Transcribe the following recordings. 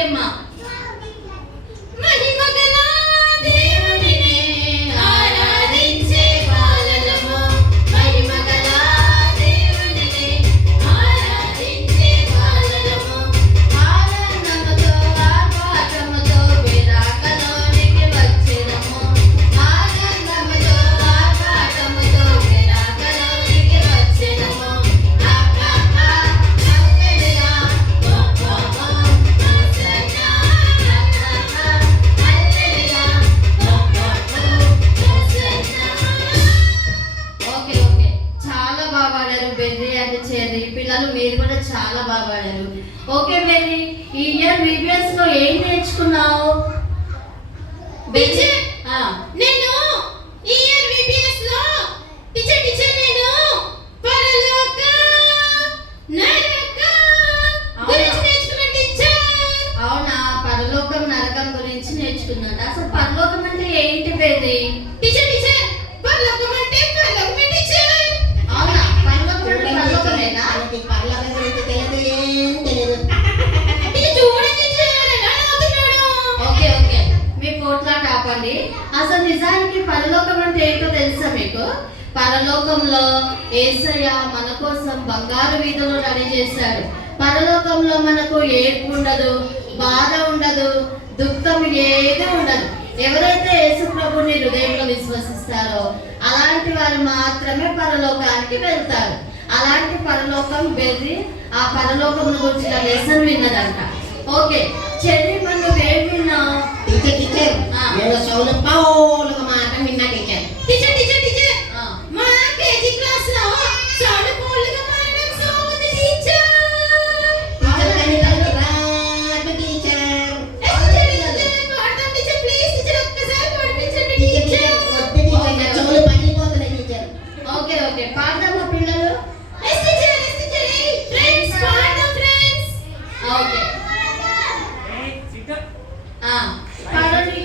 వాక్యమా మహిమగల దేవునినే ఆరాధించే కాలము మహిమగల దేవునినే ఆరాధించే కాలము ఆనందముతో ఆర్భాటముతో విరాకలోనికి వచ్చెదము ఆనందముతో ఆర్భాటముతో విరాకలోనికి వచ్చెదము పిల్లలు మీరు కూడా చాలా బాగా పాడారు. ఓకే బేబీ, ఈ ఇయర్ VBS లో ఏం నేర్చుకున్నావు? నేను ఈ ఇయర్ VBS లో టీచర్ నేను పరలోక నరకం గురించి నేర్చుకున్నా టీచర్. అవునా, పరలోకం నరకం గురించి నేర్చుకున్నాడు. అసలు పరలోకం అంటే ఏంటి బేబీ? టీచర్ పరలోకం అంటే పరలోకమే టీచర్. అవునా, పరలోకం అంటే పరలోకమేనా? పరలోకం గురించి తెలియదు, ఏం తెలియదు. ఓకే మీ కోట్లాట ఆపండి. అసలు నిజానికి పరలోకం అంటే ఏంటో తెలుసా మీకు? పరలోకంలో యేసయ్య మన కోసం బంగారు వీధులు రెడీ చేశాడు. పరలోకంలో మనకు ఏడ్పు ఉండదు, బాధ ఉండదు, దుఃఖం ఏది ఉండదు. ఎవరైతే యేసు ప్రభుని హృదయంలో విశ్వసిస్తారో అలాంటి వారు మాత్రమే పరలోకానికి వెళ్తారు. అలాంటి పరలోకం బెర్రీ ఆ పరలోకం గురించి లెసన్ విన్నదంట. ఓకే చెల్లి, మనం ఏం విన్నావు? టీచర్ మాట విన్నా టీచర్ మా కేజీ క్లాస్ లో సౌండ్ పౌలుగా మారడం సౌండ్ టీచర్. ఓకే పాడదామా పిల్లలు? ఓకే పాడండి.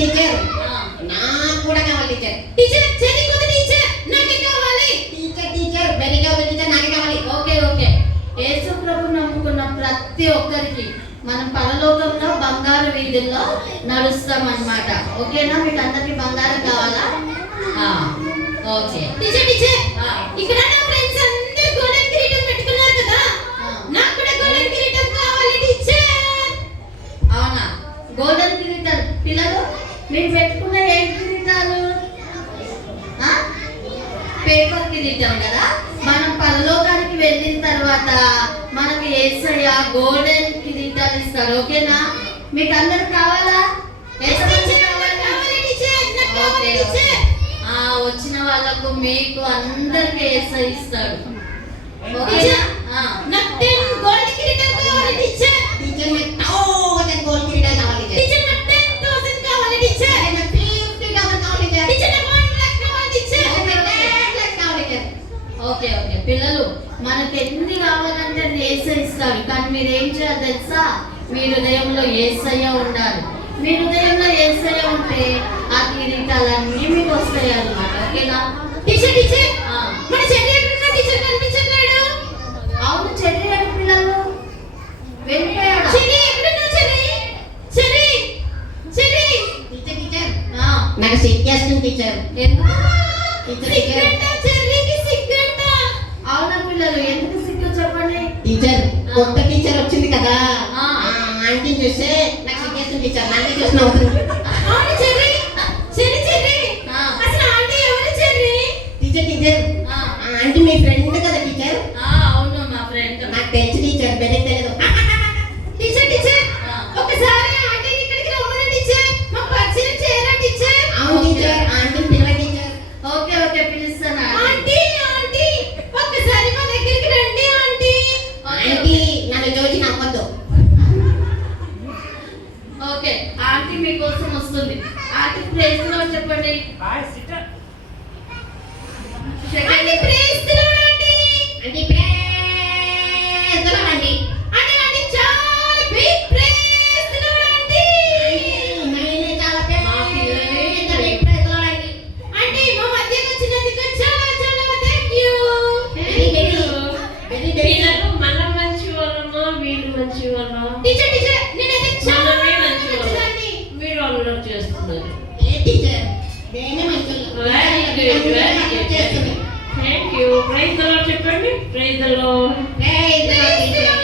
టీచర్ నాకు కూడా కావాలి టీచర్ చెల్లి కొద్ది టీచర్ నాకే కావాలి టీచర్ వెరీ గుడ్ టీచర్ నాకే కావాలి. ఓకే యేసు ప్రభు నమ్ముకున్న ప్రతి ఒక్కరికి మనం పరలోకంలో బంగారు వీధుల్లో నడుస్తాం అన్నమాట. ఓకేనా? మీకు అందరికి బంగారం కావాలా? ఓకే టీచర్ ఇక్కడ నా ఫ్రెండ్స్ అందరూ గోల్డెన్ కిరీటం పెట్టుకున్నారు కదా, నాకు కూడా గోల్డెన్ కిరీటం కావాలి టీచర్. అవునా, గోల్డెన్ కిరీటం పిల్లలు మీరు పెట్టుకున్న ఏ కిరీటాలు? పేపర్ కిరీటం కదా. మనం పరలోకానికి వెళ్ళిన తర్వాత మనకి యేసయ్య గోల్డెన్ కిరీటాలు ఇస్తాడు. ఓకేనా? మీకు అందరికి కావాలా? వచ్చిన వాళ్ళకు మీకు అందరికి యేసయ్య ఇస్తాడు. ఓకేనా? గోల్డ్ కిరీటం కావాలి టీచర్. గోల్డ్ కిరీటం కావాలి టీచర్. ఓకే పిల్లలు, మనకి ఎన్ని కావాలంటే యేసయ్య ఇస్తాడు. కానీ మీరు ఏం చేయాలి తెలుసా? మీ హృదయంలో యేసయ్య ఉండాలి. మీ హృదయంలో యేసయ్య ఉంటే ఆ కిరీటాలన్నీ మీకు వస్తాయి అన్నమాట. ఓకేనా? టీచర్ మన చెల్లి ఎక్కడున్నా టీచర్ కనిపించట్లేడు. అవును, చెల్లి ఎక్కడ పిల్లలు వెళ్ళిపోయాడు. చెల్లి ఎక్కడున్నా? చెల్లి టీచర్ నాకు సిగ్గేస్తుంది టీచర్. అవునా పిల్లలు, ఎందుకు సిగ్గు చెప్పండి? టీచర్ కొత్త టీచర్ వచ్చింది కదా, ఆంటీ చూస్తే నాకు సిగ్గేస్తుంది టీచర్ నన్ను చూసి నవ్వుతుంది. అవును చెర్రీ, చెర్రీ చెర్రీ. ఆ, అసలు ఆంటీ ఎవరు చెర్రీ? టీచర్ టీచర్ ఆ, ఆంటీ మీ ఫ్రెండ్ కదా టీచర్? ఆ, అవును మా ఫ్రెండ్. నాకు తెలుసు టీచర్, బెనకి తెలియదు. టీచర్ టీచర్ ఆ, ఒకసారి ఆంటీని ఇక్కడికి రమ్మని టీచర్. మాకు పరిచయం చేయరా టీచర్? అవును టీచర్, ఆంటీని పిలవండి టీచర్. ఓకే ఓకే పిలుస్తాను ఆంటీ ఆంటీ ఒక్కసారి మా దగ్గరికి రండి ఆంటీ. ఆంటీ నన్ను చూసి నవ్వద్దు. ఓకే ఆంటీ మీకోసం వస్తుంది. ఆంటీ ప్లేస్ లో చెప్పండి. Aunty praise the lord aunty. Aunty praise the lord aunty. Aunty aunty చాలా big praise the lord aunty. నేనే చాలా మా పిల్లలే big praise the lord aunty. Aunty మా మధ్యకి వచ్చినందుకు చాలా చాలా థాంక్యూ. పిల్లలు మనం మంచి వాళ్ళమా వీళ్ళు మంచి వాళ్ళ టీచర్ టీచర్ నేనైతే చాలా మనమే మంచి వాళ్ళం మంచిదాన్ని. మీరు అల్లరి చేస్తున్నారు. ఏ టీచర్ నేనే మంచిగా thank you. Praise the lord చెప్పండి. Praise the lord. Praise the lord teacher.